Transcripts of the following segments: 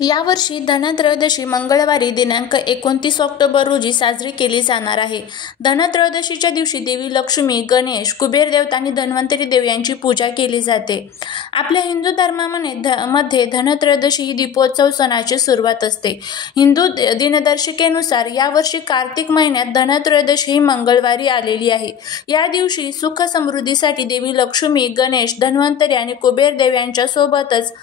यावर्षी धनत्रयोदशी मंगळवारी दिनांक 29 ऑक्टोबर रोजी साजरी केली जाणार आहे। धनत्रयोदशीच्या दिवशी देवी लक्ष्मी, गणेश, कुबेर देवता आणि धन्वंतरी देव यांची पूजा केली जाते। आपल्या हिंदू धर्मामध्ये धनत्रयोदशी ही दीपोत्सव सणाची सुरुवात असते। हिंदू दिनदर्शिकेनुसार यावर्षी कार्तिक महिन्यात धनत्रयोदशी ही मंगळवारी आलेली आहे। या दिवशी सुख समृद्धीसाठी देवी लक्ष्मी, गणेश, धन्वंतरी आणि कुबेर देव यांच्या सोबतच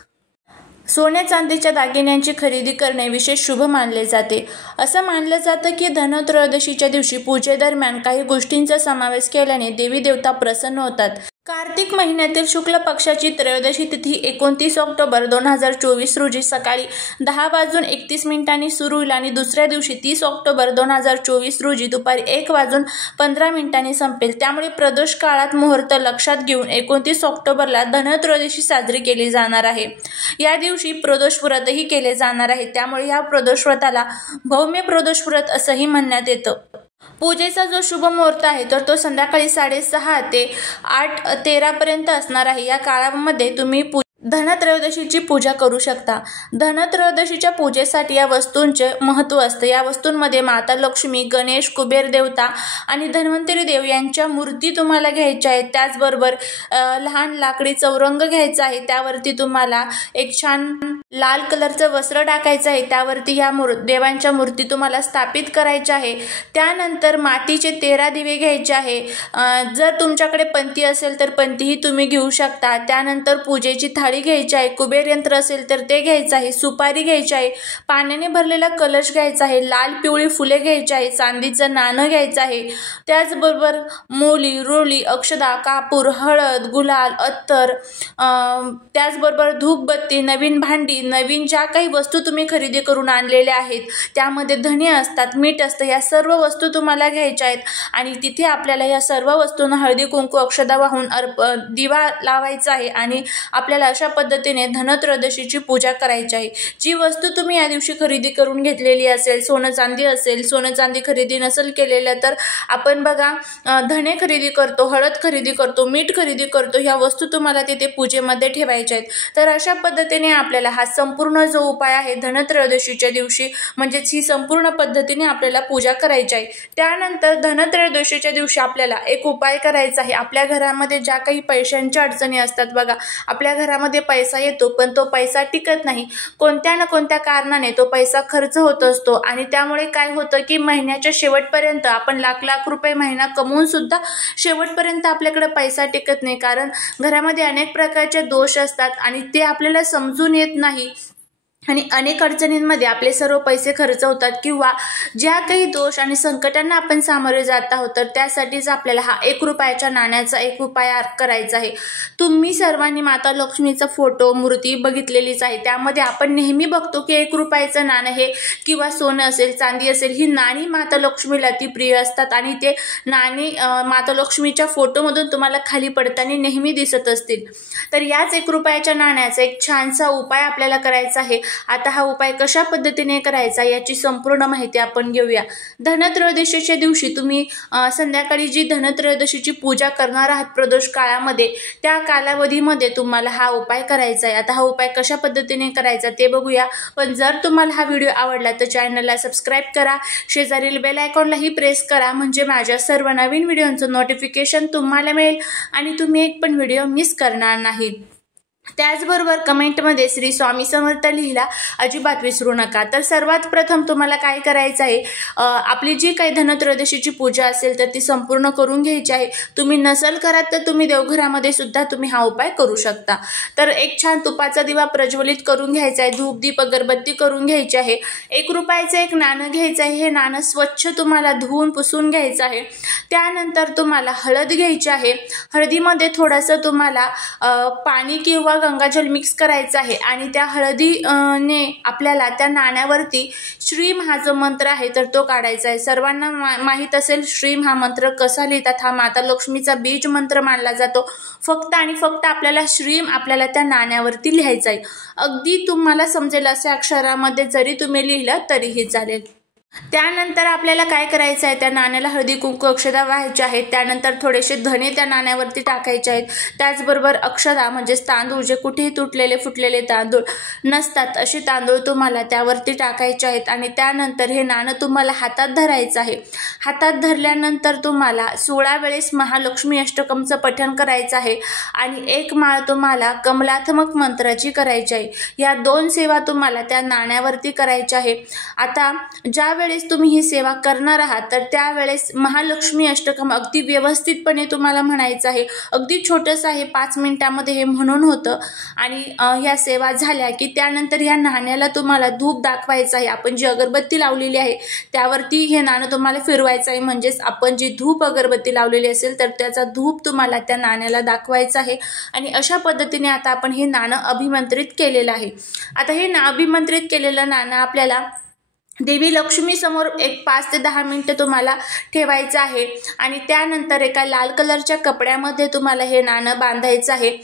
सोन्या चांदीच्या दागिन्यांची खरेदी करणे विशेष शुभ मानले जाते। असं मानलं जातं की धनत्रयोदशीच्या दिवशी पूजेदरम्यान काही गोष्टींचा समावेश केल्याने देवी देवता प्रसन्न होतात। कार्तिक महिन्यातील शुक्ल पक्षाची त्रयोदशी तिथी 29 ऑक्टोबर 2024 रोजी सकाळी 10:31 सुरू होईल आणि दुसऱ्या दिवशी 30 ऑक्टोबर 2024 रोजी दुपारी 1:15 संपेल। त्यामुळे प्रदोष काळात मुहूर्त लक्षात घेऊन 29 ऑक्टोबरला धनत्रयोदशी साजरी केली जाणार आहे। या दिवशी प्रदोष व्रतही केले जाणार आहे। त्यामुळे या प्रदोष व्रताला भौम्य प्रदोष व्रत असंही म्हणण्यात येतं। पूजेचा जो शुभ मुहूर्त आहे तर तो संध्याकाळी 6:30 ते 8:13 पर्यंत असणार आहे। या काळामध्ये तुम्ही धनत्रयोदशीची पूजा करू शकता। धनत्रयोदशीच्या पूजेसाठी या वस्तूंचे महत्त्व असते। या वस्तूंमध्ये माता लक्ष्मी, गणेश, कुबेर देवता आणि धन्वंतरी देव यांच्या मूर्ती तुम्हाला घ्यायच्या आहेत। त्याचबरोबर लहान लाकडी चौरंग घ्यायचा आहे। त्यावरती तुम्हाला एक छान लाल कलरचं वस्त्र टाकायचं आहे। त्यावरती या देवांच्या मूर्ती तुम्हाला स्थापित करायच्या आहे। त्यानंतर मातीचे 13 दिवे घ्यायचे आहे। जर तुमच्याकडे पंती असेल तर पंतीही तुम्ही घेऊ शकता। त्यानंतर पूजेची थाळी घ्यायची आहे। कुबेर यंत्र असेल तर ते घ्यायचं आहे। सुपारी घ्यायची आहे। पाण्याने भरलेला कलश घ्यायचा आहे। लाल पिवळी फुले घ्यायची आहे। चांदीचं नाणं घ्यायचं आहे। त्याचबरोबर मोली, रोली, अक्षदा, कापूर, हळद, गुलाल, अत्तर, त्याचबरोबर धूपबत्ती, नवीन भांडी, नवीन ज्या काही वस्तू तुम्ही खरेदी करून आणलेल्या आहेत त्यामध्ये धने असतात, मीठ असतं, या सर्व वस्तू तुम्हाला घ्यायच्या आहेत आणि तिथे आपल्याला या सर्व वस्तूंना हळदी कुंकू अक्षदा वाहून दिवा लावायचा आहे आणि आपल्याला अशा पद्धतीने धनत्रयोदशीची पूजा करायची आहे। जी वस्तू तुम्ही या दिवशी खरेदी करून घेतलेली असेल, सोनं चांदी असेल, सोनं चांदी खरेदी नसेल केलेलं तर आपण बघा धने खरेदी करतो, हळद खरेदी करतो, मीठ खरेदी करतो, ह्या वस्तू तुम्हाला तिथे पूजेमध्ये ठेवायच्या आहेत। तर अशा पद्धतीने आपल्याला हा संपूर्ण जो उपाय आहे धनत्रयोदशीच्या दिवशी म्हणजेच ही संपूर्ण पद्धतीने आपल्याला पूजा करायची आहे। त्यानंतर धनत्रयोदशीच्या दिवशी आपल्याला एक उपाय करायचा आहे। आपल्या घरामध्ये ज्या काही पैशांच्या अडचणी असतात बघा, आपल्या घरामध्ये पैसा येतो पण तो पैसा टिकत नाही, कोणत्या ना कोणत्या कारणाने तो पैसा खर्च होत असतो आणि त्यामुळे काय होतं की महिन्याच्या शेवटपर्यंत आपण लाख रुपये महिना कमवून सुद्धा शेवटपर्यंत आपल्याकडे पैसा टिकत नाही, कारण घरामध्ये अनेक प्रकारचे दोष असतात आणि ते आपल्याला समजून येत नाही आणि अनेक अडचणींमध्ये आपले सर्व पैसे खर्च होतात किंवा ज्या काही दोष आणि संकटांना आपण सामोरे जात आहोत तर त्यासाठीच आपल्याला हा 1 रुपयाच्या नाण्याचा एक उपाय करायचा आहे। तुम्ही सर्वांनी माता लक्ष्मीचा फोटो, मूर्ती बघितलेलीच आहे। त्यामध्ये आपण नेहमी बघतो की 1 रुपयाचं नाणं हे किंवा सोनं असेल, चांदी असेल, ही नाणी माता लक्ष्मीला ती प्रिय असतात आणि ते नाणी माता लक्ष्मीच्या फोटोमधून तुम्हाला खाली पडताना नेहमी दिसत असतील। तर याच 1 रुपयाच्या नाण्याचा एक छानसा उपाय आपल्याला करायचा आहे। आता हा उपाय कशा पद्धतीने करायचा याची संपूर्ण माहिती आपण घेऊया। धनत्रयोदशीच्या दिवशी तुम्ही संध्याकाळी जी धनत्रयोदशीची पूजा करणार आहात प्रदोष काळामध्ये, त्या कालावधीमध्ये तुम्हाला हा उपाय करायचा आहे। आता हा उपाय कशा पद्धतीने करायचा ते बघूया। पण जर तुम्हाला हा व्हिडिओ आवडला तर चॅनलला सबस्क्राईब करा, शेजारील बेल आयकॉनलाही प्रेस करा, म्हणजे माझ्या सर्व नवीन व्हिडिओंचं नोटिफिकेशन तुम्हाला मिळेल आणि तुम्ही एक पण व्हिडिओ मिस करणार नाही। त्याचबरोबर कमेंटमध्ये श्री स्वामी समर्थ लिहिला अजिबात विसरू नका। तर सर्वात प्रथम तुम्हाला काय करायचं आहे, आपली जी काही धनत्रयोदशीची पूजा असेल तर ती संपूर्ण करून घ्यायची आहे। तुम्ही नसल करत तर तुम्ही देवघरामध्ये सुद्धा तुम्ही हा उपाय करू शकता। तर एक छान तुपाचा दिवा प्रज्वलित करून घ्यायचा आहे, धूप दीप अगरबत्ती करून घ्यायची आहे। 1 रुपयाचं एक नाणं घ्यायचं आहे। हे नाणं स्वच्छ तुम्हाला धुवून पुसून घ्यायचं आहे। त्यानंतर तुम्हाला हळद घ्यायची आहे। हळदीमध्ये थोडंसं तुम्हाला पाणी किंवा गंगाजल मिक्स करायचं आहे आणि त्या हळदीने आपल्याला त्या नाण्यावरती श्रीम हा जो मंत्र आहे तर तो काढायचा आहे। सर्वांना माहीत असेल श्रीम हा मंत्र कसा लिहितात, हा माता लक्ष्मीचा बीज मंत्र मानला जातो। फक्त आणि फक्त आपल्याला श्रीम आपल्याला त्या नाण्यावरती लिहायचं आहे। अगदी तुम्हाला समजेल अशा अक्षरामध्ये जरी तुम्ही लिहिलं तरीही चालेल। त्यानंतर आपल्याला काय करायचं आहे, त्या नाण्याला हळदी कुंकू अक्षता व्हायचे आहेत. त्यानंतर थोडेसे धने त्या नाण्यावरती टाकायचे आहेत. त्याचबरोबर अक्षता म्हणजेच तांदूळ, जे कुठेही तुटलेले फुटलेले तांदूळ नसतात असे तांदूळ तुम्हाला त्यावरती टाकायचे आहेत. आणि त्यानंतर हे नाणं तुम्हाला हातात धरायचं आहे. हातात धरल्यानंतर तुम्हाला 16 वेळेस महालक्ष्मी अष्टकमचं पठण करायचं आहे आणि 1 माळ तुम्हाला कमलात्मक मंत्राची करायची आहे. या 2 सेवा तुम्हाला त्या नाण्यावरती करायच्या आहे. आता ज्या वेळेस तुम्ही ही सेवा करणार आहात तर त्यावेळेस महालक्ष्मी अष्टकम अगदी व्यवस्थितपणे तुम्हाला म्हणायचं आहे. अगदी छोटंसं आहे, 5 मिनिटांमध्ये हे म्हणून होतं. आणि ह्या सेवा झाल्या की त्यानंतर या नाण्याला तुम्हाला धूप दाखवायचं आहे. आपण जी अगरबत्ती लावलेली आहे त्यावरती हे नाणं तुम्हाला फिरवायचं आहे. म्हणजेच आपण जी धूप अगरबत्ती लावलेली असेल तर त्याचा धूप तुम्हाला त्या नाण्याला दाखवायचा आहे. आणि अशा पद्धतीने आता आपण हे नाणं अभिमंत्रित केलेलं आहे. आता हे अभिमंत्रित केलेलं नाणं आपल्याला देवी लक्ष्मी समोर एक 5 ते 10 मिनिटं तुम्हाला ठेवायचं आहे. आणि त्यानंतर एका लाल कलरच्या कपड्यामध्ये तुम्हाला हे नाणं बांधायचं आहे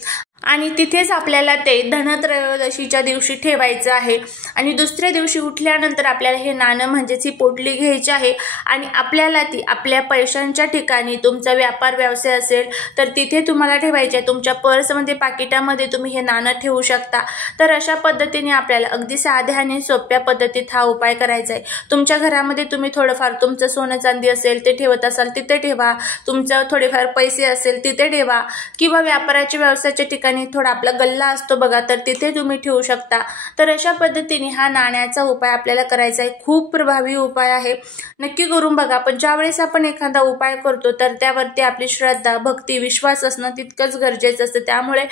आणि तिथेच आपल्याला ते धनत्रयोदशीच्या दिवशी ठेवायचं आहे. आणि दुसऱ्या दिवशी उठल्यानंतर आपल्याला हे नाणं म्हणजेच ही पोटली घ्यायची आहे आणि आपल्याला ती आपल्या पैशांच्या ठिकाणी, तुमचा व्यापार व्यवसाय असेल तर तिथे तुम्हाला ठेवायचे आहे. तुमच्या पर्समध्ये, पाकिटामध्ये तुम्ही हे नाणं ठेवू शकता. तर अशा पद्धतीने आपल्याला अगदी साध्या आणि सोप्या पद्धतीत हा उपाय करायचा आहे. तुमच्या घरामध्ये तुम्ही थोडंफार तुमचं सोनं चांदी असेल ते ठेवत असाल तिथे ठेवा, तुमचं थोडेफार पैसे असेल तिथे ठेवा, किंवा व्यापाराच्या व्यवसायाच्या ठिकाणी थोडा आपला गल्ला असतो बघा, तर तिथे तुम्ही ठेवू शकता. तर अशा पद्धतीने हा नाण्याचा उपाय आपल्याला करायचा आहे. खूप प्रभावी उपाय आहे, नक्की करून बघा. पण ज्यावेळेस आपण एखादा उपाय करतो तर त्यावरती आपली श्रद्धा, भक्ती, विश्वास असणं तितकंच गरजेचं असतं. त्यामुळे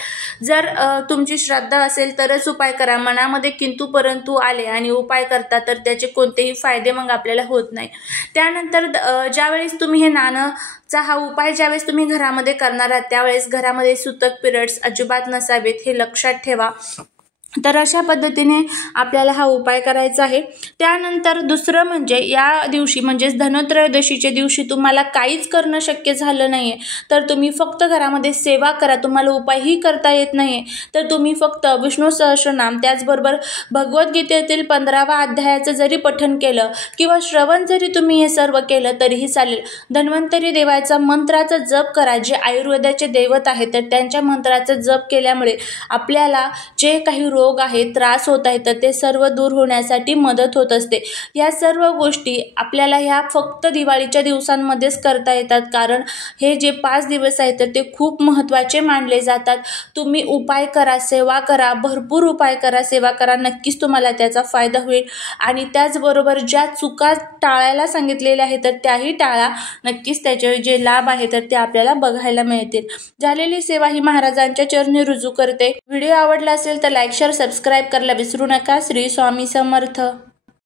जर तुमची श्रद्धा असेल तरच उपाय करा. मनामध्ये किंतु परंतु आले आणि उपाय करता तर त्याचे कोणतेही फायदे मग आपल्याला होत नाही. त्यानंतर ज्यावेळेस तुम्ही हे नाणं हा उपाय ज्यावेळेस तुम्ही घरामध्ये करणार आहात त्यावेळेस घरामध्ये सुतक पिरियड्स अजिबात नसावेत, हे लक्षात ठेवा. तर अशा पद्धतीने आपल्याला हा उपाय करायचा आहे. त्यानंतर दुसरं म्हणजे या दिवशी म्हणजेच धनत्रयोदशीच्या दिवशी तुम्हाला काहीच करणं शक्य झालं नाहीये तर तुम्ही फक्त घरामध्ये सेवा करा. तुम्हाला उपायही करता येत नाहीये तर तुम्ही फक्त विष्णू सहस्रनाम, त्याचबरोबर भगवद्गीतेतील 15व्या अध्यायाचं जरी पठण केलं किंवा श्रवण जरी तुम्ही हे सर्व केलं तरीही चालेल. धन्वंतरी देवाचा मंत्राचा जप करा. जे आयुर्वेदाचे दैवत आहेत तर त्यांच्या मंत्राचा जप केल्यामुळे आपल्याला जे काही रोग आहे, त्रास होत आहे तर ते सर्व दूर होण्यासाठी मदत होत असते. या सर्व गोष्टी आपल्याला ह्या फक्त दिवाळीच्या दिवसांमध्येच करता येतात, कारण हे जे 5 दिवस आहेत तर ते खूप महत्त्वाचे मानले जातात. तुम्ही उपाय करा, सेवा करा, भरपूर उपाय करा, सेवा करा, नक्कीच तुम्हाला त्याचा फायदा होईल. आणि त्याचबरोबर ज्या चुका टाळायला सांगितलेल्या आहेत तर त्याही टाळा. नक्कीच त्याचे जे लाभ आहेत तर ते आपल्याला बघायला मिळतील. झालेली सेवा ही महाराजांच्या चरणी रुजू करते. व्हिडिओ आवडला असेल तर लाईक, शेअर, सबस्क्राईब करायला विसरू नका. श्री स्वामी समर्थ.